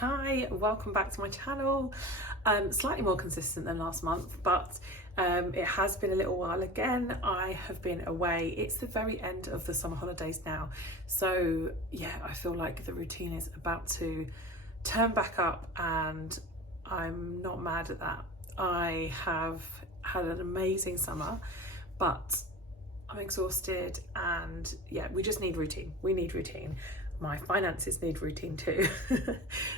Hi, welcome back to my channel. Slightly more consistent than last month, but it has been a little while again. I have been away. It's the very end of the summer holidays now. So yeah, I feel like the routine is about to turn back up and I'm not mad at that. I have had an amazing summer, but I'm exhausted and yeah, we just need routine. We need routine. My finances need routine too.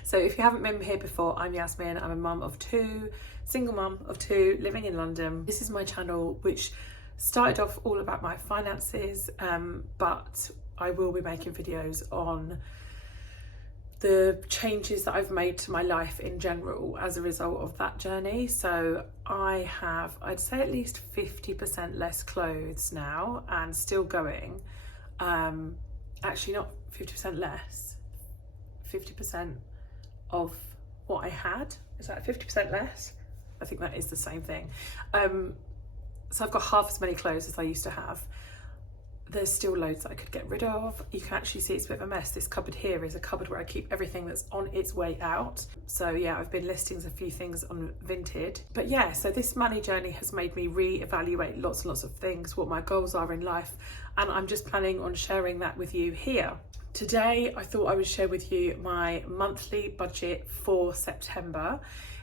So if you haven't been here before, I'm Yasmine. I'm a mum of two, single mum of two, living in London. This is my channel, which started off all about my finances, but I will be making videos on the changes that I've made to my life in general as a result of that journey. So I have, I'd say at least 50% less clothes now and still going. Actually not 50% less, 50% of what I had. Is that 50% less? I think that is the same thing. So I've got half as many clothes as I used to have. There's still loads that I could get rid of. You can actually see it's a bit of a mess. This cupboard here is a cupboard where I keep everything that's on its way out. So yeah, I've been listing a few things on Vinted. But yeah, so this money journey has made me re-evaluate lots and lots of things, what my goals are in life. And I'm just planning on sharing that with you here. Today, I thought I would share with you my monthly budget for September,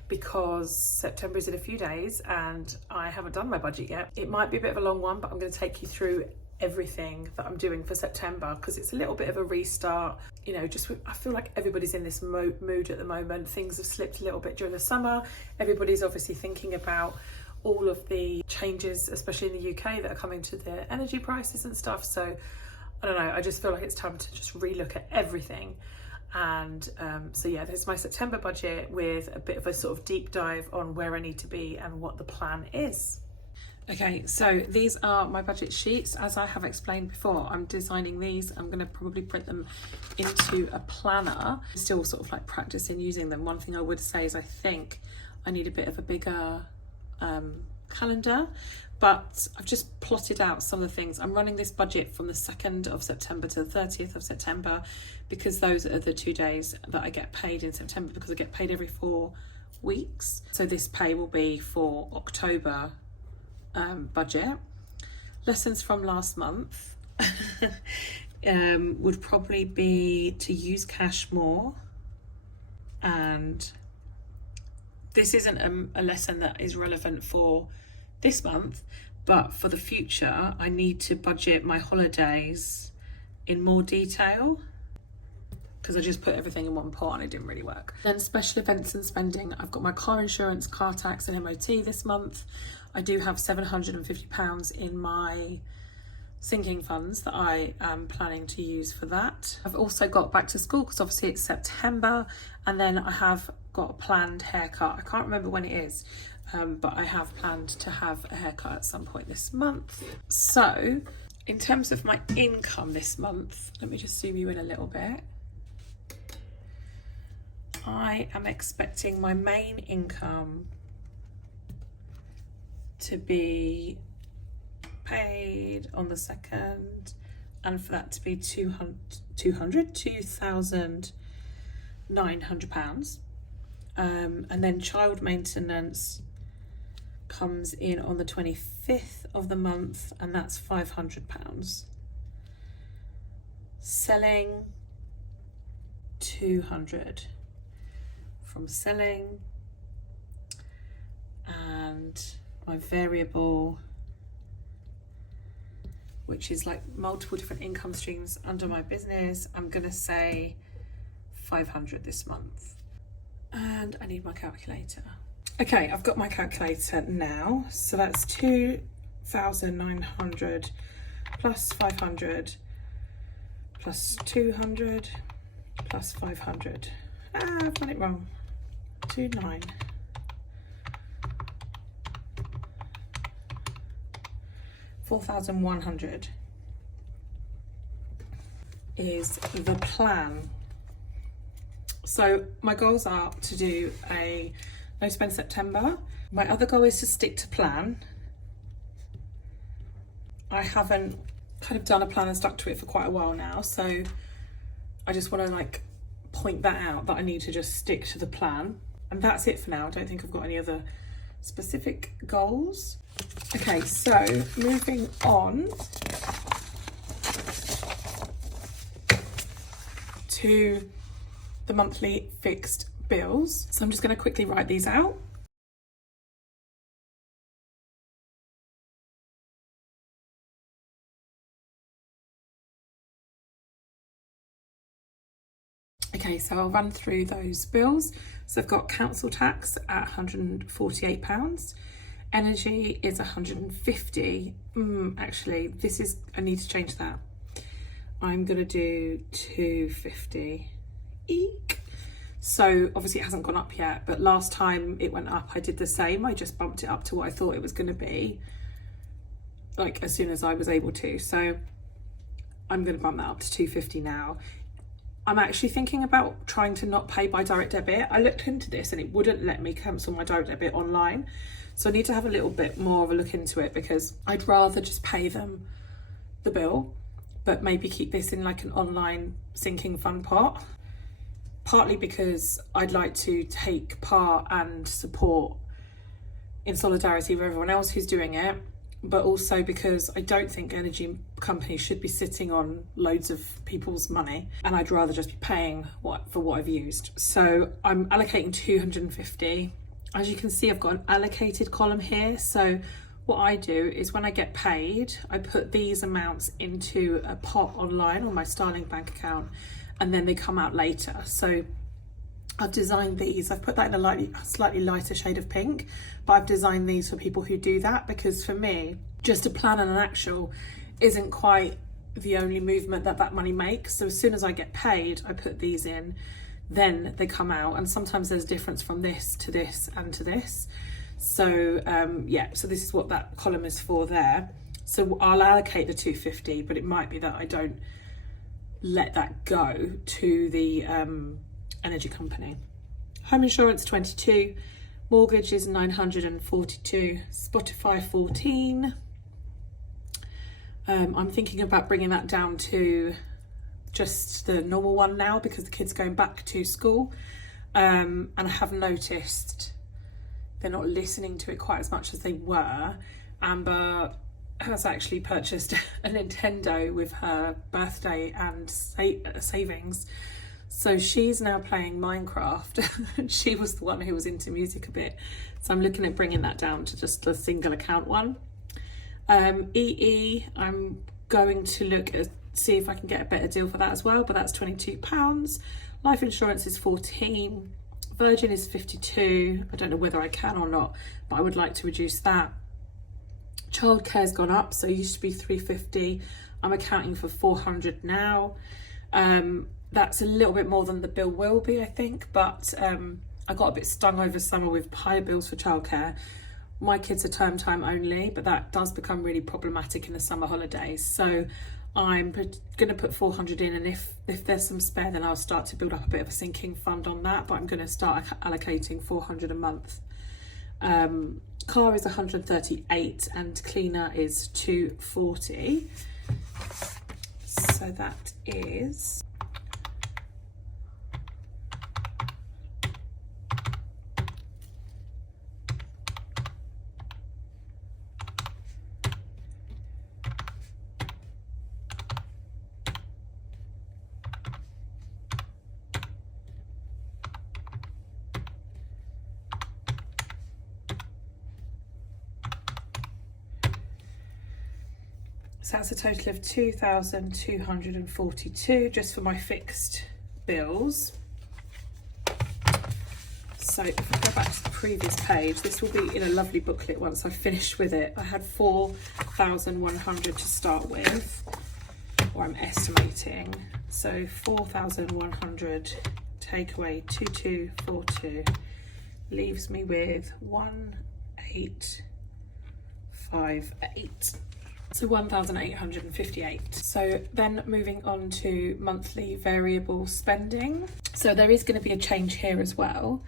because September is in a few days and I haven't done my budget yet. It might be a bit of a long one, but I'm going to take you through everything that I'm doing for September because it's a little bit of a restart. You know, just I feel like everybody's in this mood at the moment. Things have slipped a little bit during the summer. Everybody's obviously thinking about all of the changes, especially in the UK, that are coming to the energy prices and stuff. So I don't know, I just feel like it's time to just relook at everything. And so yeah, there's my September budget with a bit of a sort of deep dive on where I need to be and what the plan is. Okay, so these are my budget sheets. As I have explained before, I'm designing these. I'm going to probably print them into a planner. Still sort of like practicing using them. One thing I would say is I think I need a bit of a bigger calendar, but I've just plotted out some of the things. I'm running this budget from the 2nd of September to the 30th of September because those are the 2 days that I get paid in September, because I get paid every 4 weeks. So this pay will be for October budget. Lessons from last month would probably be to use cash more, and this isn't a lesson that is relevant for this month, but for the future I need to budget my holidays in more detail because I just put everything in one pot and it didn't really work. Then special events and spending. I've got my car insurance, car tax and MOT this month. I do have £750 in my sinking funds that I am planning to use for that. I've also got back to school because obviously it's September, and then I have got a planned haircut. I can't remember when it is, but I have planned to have a haircut at some point this month. So in terms of my income this month, let me just zoom you in a little bit. I am expecting my main income to be paid on the 2nd, and for that to be £2,900. And then child maintenance comes in on the 25th of the month, and that's £500. Selling, 200 from selling, and my variable, which is like multiple different income streams under my business, I'm gonna say 500 this month. And I need my calculator. Okay, I've got my calculator now. So that's 2,900 plus 500 plus 200 plus 500. I've done it wrong. 29. $4,100 is the plan. So my goals are to do a no spend September. My other goal is to stick to plan. I haven't kind of done a plan and stuck to it for quite a while now, so I just want to like point that out, that I need to just stick to the plan. And that's it for now. I don't think I've got any other specific goals. Okay, so moving on to the monthly fixed bills. So I'm just going to quickly write these out. Okay, so I'll run through those bills. So I've got council tax at £148. Energy is 150. Actually, I need to change that. I'm gonna do 250. Eek. So obviously it hasn't gone up yet, but last time it went up, I did the same. I just bumped it up to what I thought it was gonna be, like as soon as I was able to. So I'm gonna bump that up to 250 now. I'm actually thinking about trying to not pay by direct debit. I looked into this and it wouldn't let me cancel my direct debit online. So I need to have a little bit more of a look into it, because I'd rather just pay them the bill, but maybe keep this in like an online sinking fund pot. Partly because I'd like to take part and support in solidarity with everyone else who's doing it, but also because I don't think energy companies should be sitting on loads of people's money, and I'd rather just be paying for what I've used. So I'm allocating 250. As you can see, I've got an allocated column here. So what I do is when I get paid, I put these amounts into a pot online on my Starling bank account, and then they come out later. So I've designed these, I've put that in a slightly lighter shade of pink, but I've designed these for people who do that, because for me, just a plan and an actual isn't quite the only movement that money makes. So as soon as I get paid, I put these in, then they come out, and sometimes there's a difference from this to this and to this. So yeah, so this is what that column is for there. So I'll allocate the 250, but it might be that I don't let that go to the energy company. Home insurance 22, mortgage is 942, Spotify 14. I'm thinking about bringing that down to just the normal one now, because the kids are going back to school, and I have noticed they're not listening to it quite as much as they were. Amber has actually purchased a Nintendo with her birthday and savings. So she's now playing Minecraft, and she was the one who was into music a bit. So I'm looking at bringing that down to just a single account one. EE, I'm going to look at, see if I can get a better deal for that as well, but that's £22. Life insurance is 14. Virgin is 52. I don't know whether I can or not, but I would like to reduce that. Childcare's gone up, so it used to be 350. I'm accounting for 400 now. That's a little bit more than the bill will be, I think, but I got a bit stung over summer with higher bills for childcare. My kids are term time only, but that does become really problematic in the summer holidays. So I'm going to put 400 in, and if there's some spare, then I'll start to build up a bit of a sinking fund on that, but I'm going to start allocating 400 a month. Car is 138 and cleaner is 240. So that is So that's a total of 2,242 just for my fixed bills. So if I go back to the previous page, this will be in a lovely booklet once I've finished with it. I had 4,100 to start with, or I'm estimating. So 4,100 take away 2,242 leaves me with 1,858. So 1,858. So then moving on to monthly variable spending. So there is going to be a change here as well.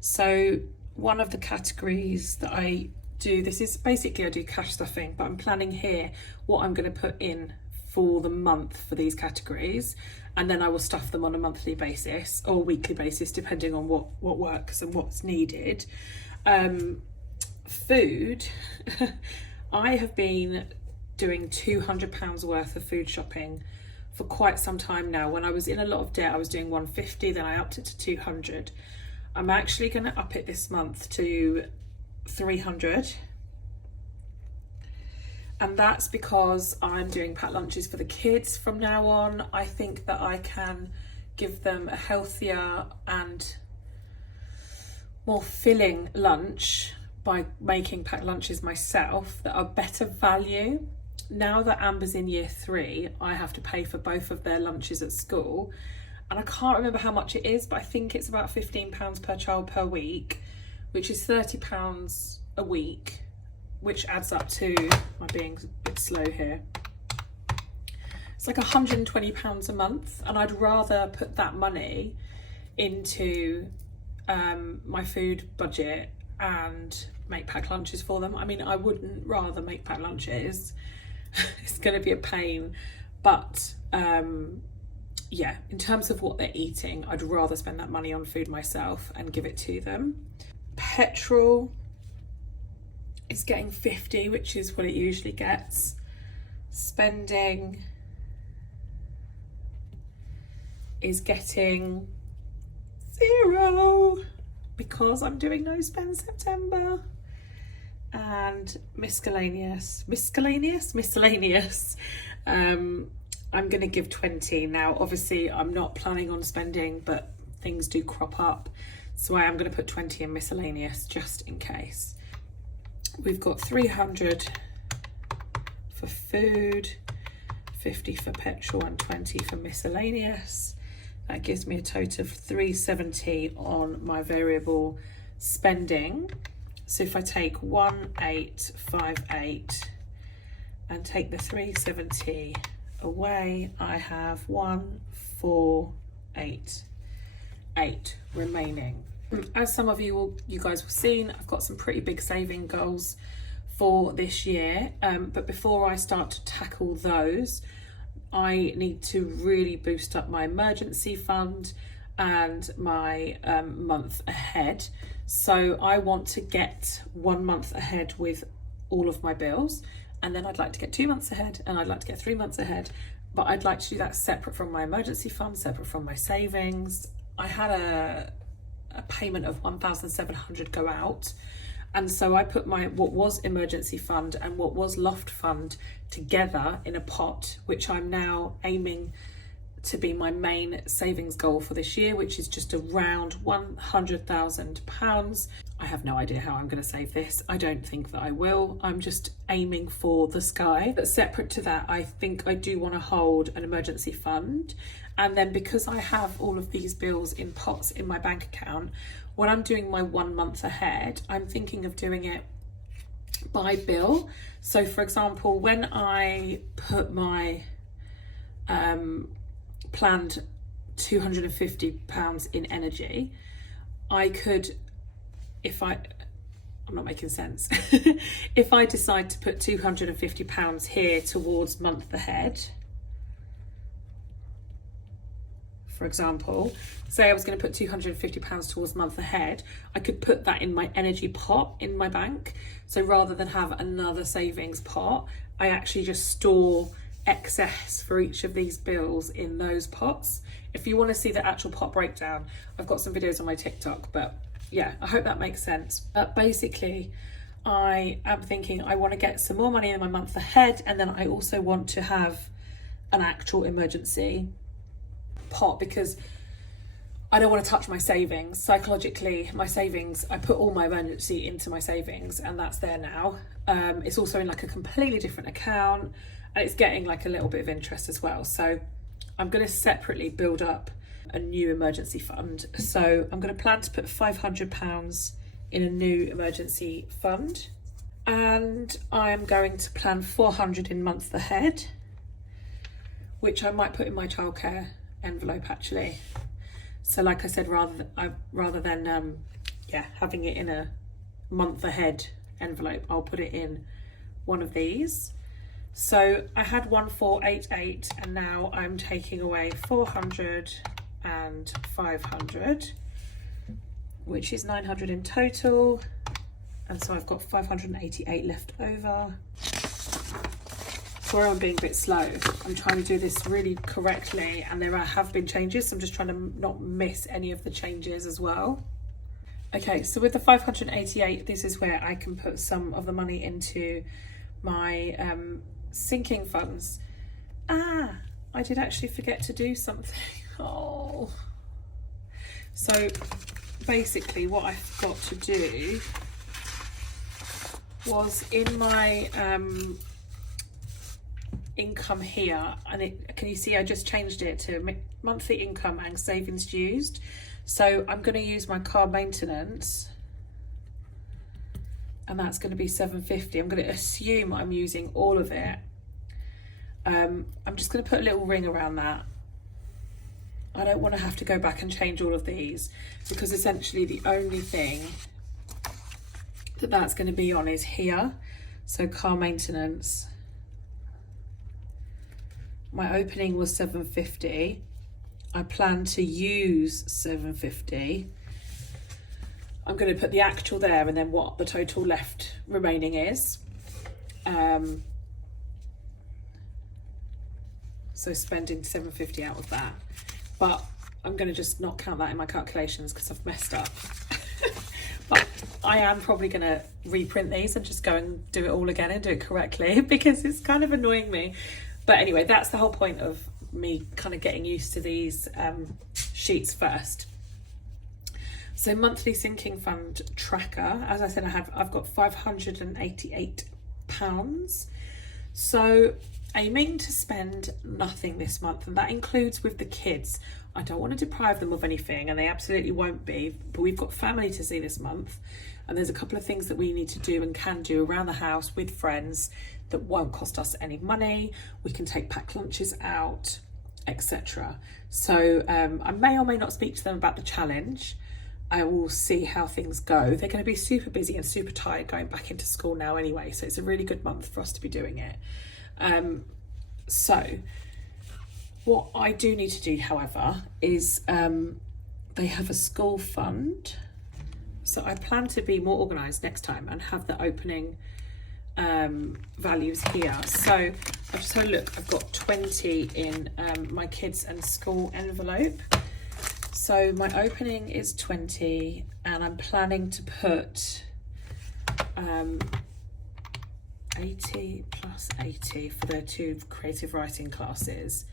So one of the categories that I do, this is basically I do cash stuffing, but I'm planning here what I'm going to put in for the month for these categories. and then I will stuff them on a monthly basis or weekly basis, depending on what works and what's needed. Food, I have been doing £200 worth of food shopping for quite some time now. When I was in a lot of debt, I was doing 150, then I upped it to 200. I'm actually going to up it this month to 300. And that's because I'm doing packed lunches for the kids from now on. I think that I can give them a healthier and more filling lunch by making packed lunches myself that are better value. Now that Amber's in year 3, I have to pay for both of their lunches at school. And I can't remember how much it is, but I think it's about £15 per child per week, which is £30 a week, which adds up to, am I being a bit slow here? It's like £120 a month, and I'd rather put that money into my food budget and make packed lunches for them. I mean, I wouldn't rather make packed lunches. It's going to be a pain, but yeah, in terms of what they're eating, I'd rather spend that money on food myself and give it to them. Petrol is getting 50, which is what it usually gets. Spending is getting 0 because I'm doing no spend September. And miscellaneous, I'm going to give 20. Now, obviously, I'm not planning on spending, but things do crop up. So I am going to put 20 in miscellaneous just in case. We've got 300 for food, 50 for petrol and 20 for miscellaneous. That gives me a total of 370 on my variable spending. So if I take 1858 and take the 370 away, I have 1488 remaining. As some of you guys have seen, I've got some pretty big saving goals for this year, but before I start to tackle those, I need to really boost up my emergency fund and my month ahead. So I want to get 1 month ahead with all of my bills, and then I'd like to get 2 months ahead, and I'd like to get 3 months ahead, but I'd like to do that separate from my emergency fund, separate from my savings. I had a payment of 1,700 go out, and so I put my what was emergency fund and what was loft fund together in a pot, which I'm now aiming to be my main savings goal for this year, which is just around £100,000. I have no idea how I'm going to save this. I don't think that I will. I'm just aiming for the sky. But separate to that, I think I do want to hold an emergency fund. And then because I have all of these bills in pots in my bank account, when I'm doing my 1 month ahead, I'm thinking of doing it by bill. So for example, when I put my planned £250 in energy, I could, I'm not making sense. If I decide to put £250 here towards month ahead, for example, say I was going to put £250 towards month ahead, I could put that in my energy pot in my bank. So rather than have another savings pot, I actually just store excess for each of these bills in those pots. If you want to see the actual pot breakdown, I've got some videos on my TikTok, but yeah, I hope that makes sense. But basically, I am thinking I want to get some more money in my month ahead, and then I also want to have an actual emergency pot because I don't want to touch my savings. Psychologically, my savings, I put all my emergency into my savings, and that's there now. It's also in like a completely different account, and it's getting like a little bit of interest as well. So I'm going to separately build up a new emergency fund. So I'm going to plan to put £500 in a new emergency fund, and I'm going to plan 400 in month ahead, which I might put in my childcare envelope actually. So like I said, rather than having it in a month ahead envelope, I'll put it in one of these. So I had 1488 and now I'm taking away 400 and 500, which is 900 in total. And so I've got 588 left over. Where I'm being a bit slow, I'm trying to do this really correctly, and there have been changes, so I'm just trying to not miss any of the changes as well. Okay, so with the 588, this is where I can put some of the money into my sinking funds. I did actually forget to do something. Oh. So basically what I forgot to do was in my income here, and can you see I just changed it to monthly income and savings used. So I'm going to use my car maintenance, and that's going to be 750. I'm going to assume I'm using all of it. I'm just going to put a little ring around that. I don't want to have to go back and change all of these, because essentially the only thing that's going to be on is here. So car maintenance, my opening was 750. I plan to use 750. I'm going to put the actual there and then what the total left remaining is. So spending 750 out of that. But I'm going to just not count that in my calculations because I've messed up. But I am probably going to reprint these and just go and do it all again and do it correctly, because it's kind of annoying me. But anyway, that's the whole point of me kind of getting used to these sheets first. So monthly sinking fund tracker, as I said, I've got £588. So aiming to spend nothing this month, and that includes with the kids. I don't want to deprive them of anything, and they absolutely won't be, but we've got family to see this month, and there's a couple of things that we need to do and can do around the house with friends that won't cost us any money. We can take packed lunches out, etc. So I may or may not speak to them about the challenge. I will see how things go. They're going to be super busy and super tired going back into school now anyway, so it's a really good month for us to be doing it. So what I do need to do, however, is they have a school fund. So I plan to be more organised next time and have the opening values here. So I've just had a look. I've got 20 in my kids and school envelope. So my opening is 20, and I'm planning to put 80 plus 80 for the 2 creative writing classes,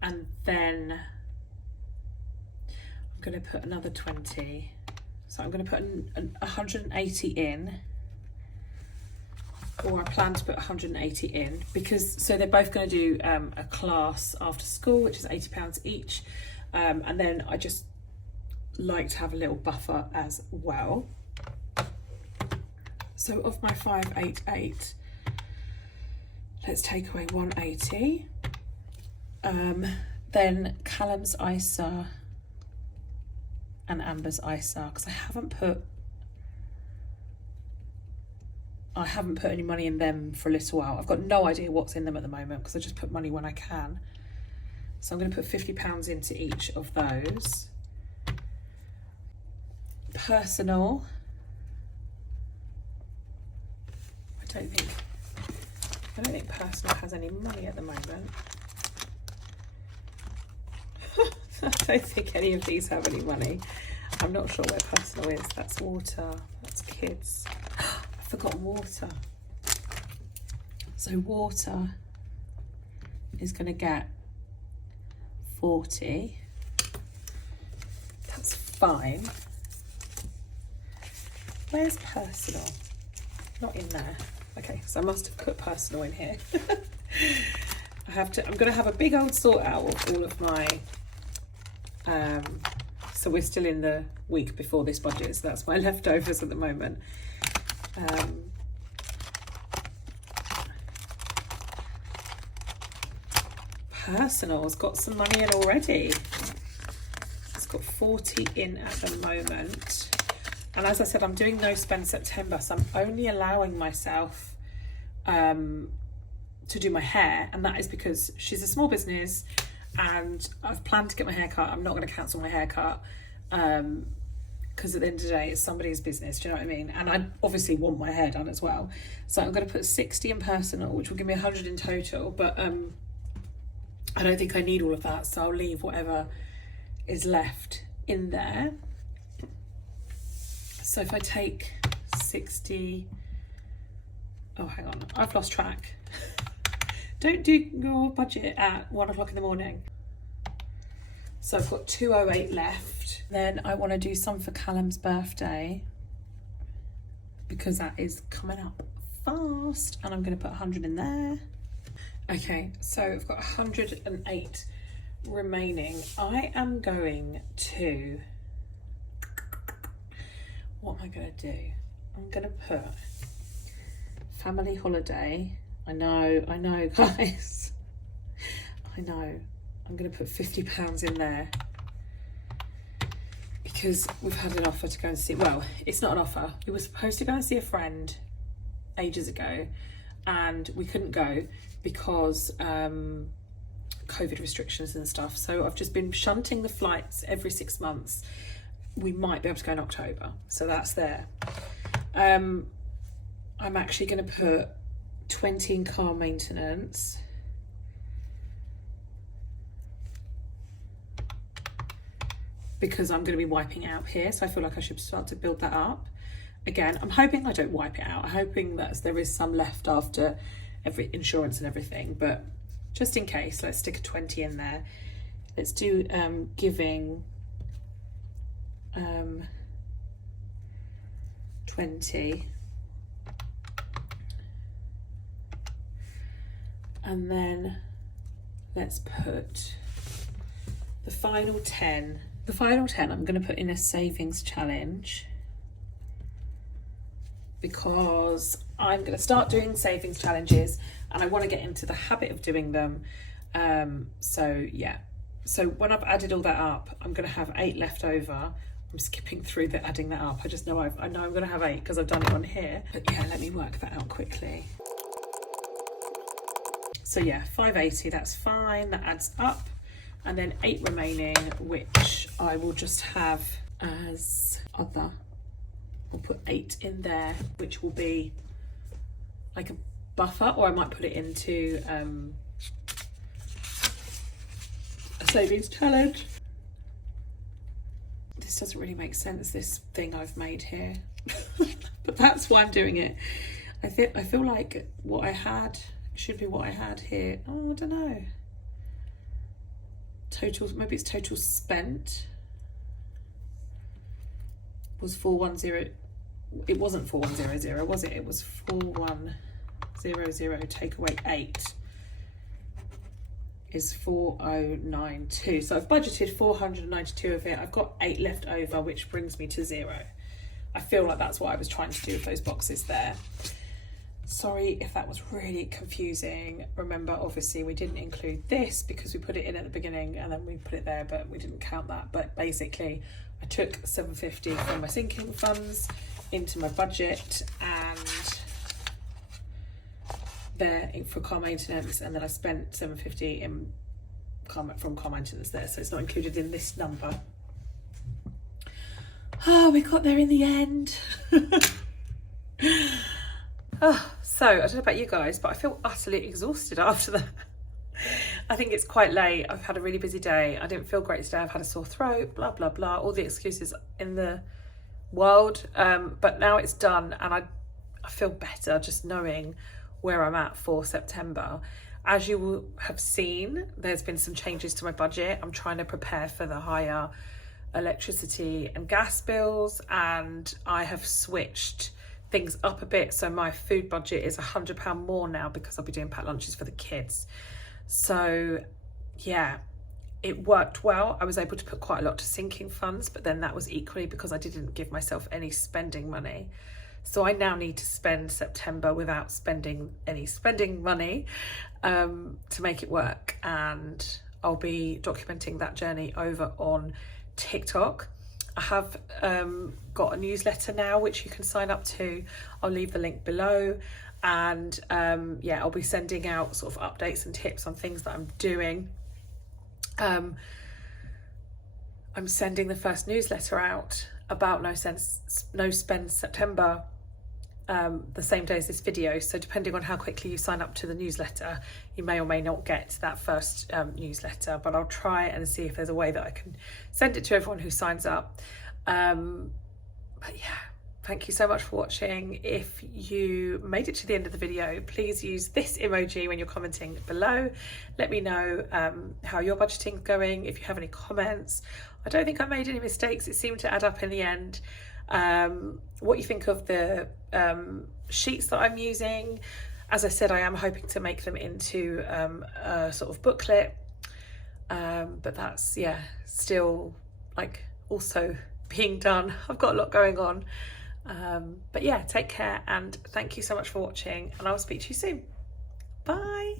and then I'm going to put another 20. So I'm going to put 180 in, or I plan to put 180 in, because so they're both going to do a class after school, which is £80 each, and then I just like to have a little buffer as well. So of my 588, let's take away 180. Then Callum's ISA and Amber's ISA, because I haven't put any money in them for a little while. I've got no idea what's in them at the moment because I just put money when I can. So I'm going to put £50 into each of those. Personal, I don't think personal has any money at the moment. I don't think any of these have any money. I'm not sure where personal is. That's water, that's kids. I forgot water. So water is going to get 40. That's fine. Where's personal? Not in there. Okay, so I must have put personal in here. I'm going to have a big old sort out of all of my, so we're still in the week before this budget, so that's my leftovers at the moment. Personal's got some money in already. It's got 40 in at the moment. And as I said, I'm doing no spend September, so I'm only allowing myself to to do my hair, and that is because she's a small business and I've planned to get my hair cut. I'm not going to cancel my haircut because at the end of the day it's somebody's business, do you know what I mean? And I obviously want my hair done as well, so I'm going to put 60 in personal, which will give me 100 in total, but I don't think I need all of that, so I'll leave whatever is left in there. So if I take 60, oh hang on, I've lost track. Don't do your budget at 1 o'clock in the morning. So I've got 208 left. Then I want to do some for Callum's birthday because that is coming up fast, and I'm going to put 100 in there. Okay, so I've got 108 remaining. I am going to, what am I going to do? I'm going to put family holiday. I know guys, I know. I'm going to put £50 in there because we've had an offer to go and see, well, it's not an offer. We were supposed to go and see a friend ages ago and we couldn't go because COVID restrictions and stuff. So I've just been shunting the flights every 6 months. We might be able to go in October, so that's there. I'm actually going to put 20 in car maintenance. Because I'm going to be wiping out here, so I feel like I should start to build that up. Again, I'm hoping I don't wipe it out. I'm hoping that there is some left after every insurance and everything, but just in case, let's stick a 20 in there. Let's do giving 20. And then let's put the final 10. The final 10 I'm going to put in a savings challenge because I'm going to start doing savings challenges and I want to get into the habit of doing them. So yeah, so when I've added all that up, I'm going to have 8 left over. I'm skipping through the adding that up. I just know I know I'm going to have 8 because I've done it on here. But yeah, let me work that out quickly. So yeah, 580, that's fine, that adds up. And then 8 remaining, which I will just have as other. I'll put 8 in there, which will be like a buffer, or I might put it into a savings challenge. This doesn't really make sense, this thing I've made here, but that's why I'm doing it. I feel like what I had should be what I had here. Oh, I don't know. Total, maybe it's total spent was 4100. It wasn't 4100, was it? It was 4100. Take away 8 is 4092. So I've budgeted 492 of it. I've got 8 left over, which brings me to 0. I feel like that's what I was trying to do with those boxes there. Sorry if that was really confusing. Remember, obviously we didn't include this because we put it in at the beginning and then we put it there, but we didn't count that. But basically I took 750 from my sinking funds into my budget and there for car maintenance, and then I spent 750 in from car maintenance there, so it's not included in this number. Oh, we got there in the end. Oh, so I don't know about you guys, but I feel utterly exhausted after that. I think it's quite late. I've had a really busy day. I didn't feel great today. I've had a sore throat, blah, blah, blah, all the excuses in the world. But now it's done and I feel better just knowing where I'm at for September. As you will have seen, there's been some changes to my budget. I'm trying to prepare for the higher electricity and gas bills, and I have switched things up a bit, so my food budget is £100 more now because I'll be doing packed lunches for the kids. So yeah, it worked well. I was able to put quite a lot to sinking funds, but then that was equally because I didn't give myself any spending money. So I now need to spend September without spending any spending money to make it work, and I'll be documenting that journey over on TikTok. I have got a newsletter now which you can sign up to. I'll leave the link below, and yeah, I'll be sending out sort of updates and tips on things that I'm doing. I'm sending the first newsletter out about No Spend September the same day as this video, so depending on how quickly you sign up to the newsletter, you may or may not get that first newsletter, but I'll try and see if there's a way that I can send it to everyone who signs up. But yeah, thank you so much for watching. If you made it to the end of the video, please use this emoji when you're commenting below. Let me know how your budgeting's going, if you have any comments. I don't think I made any mistakes, it seemed to add up in the end. What you think of the sheets that I'm using. As I said, I am hoping to make them into a sort of booklet, but that's, yeah, still like also being done. I've got a lot going on, but yeah, take care and thank you so much for watching, and I'll speak to you soon. Bye.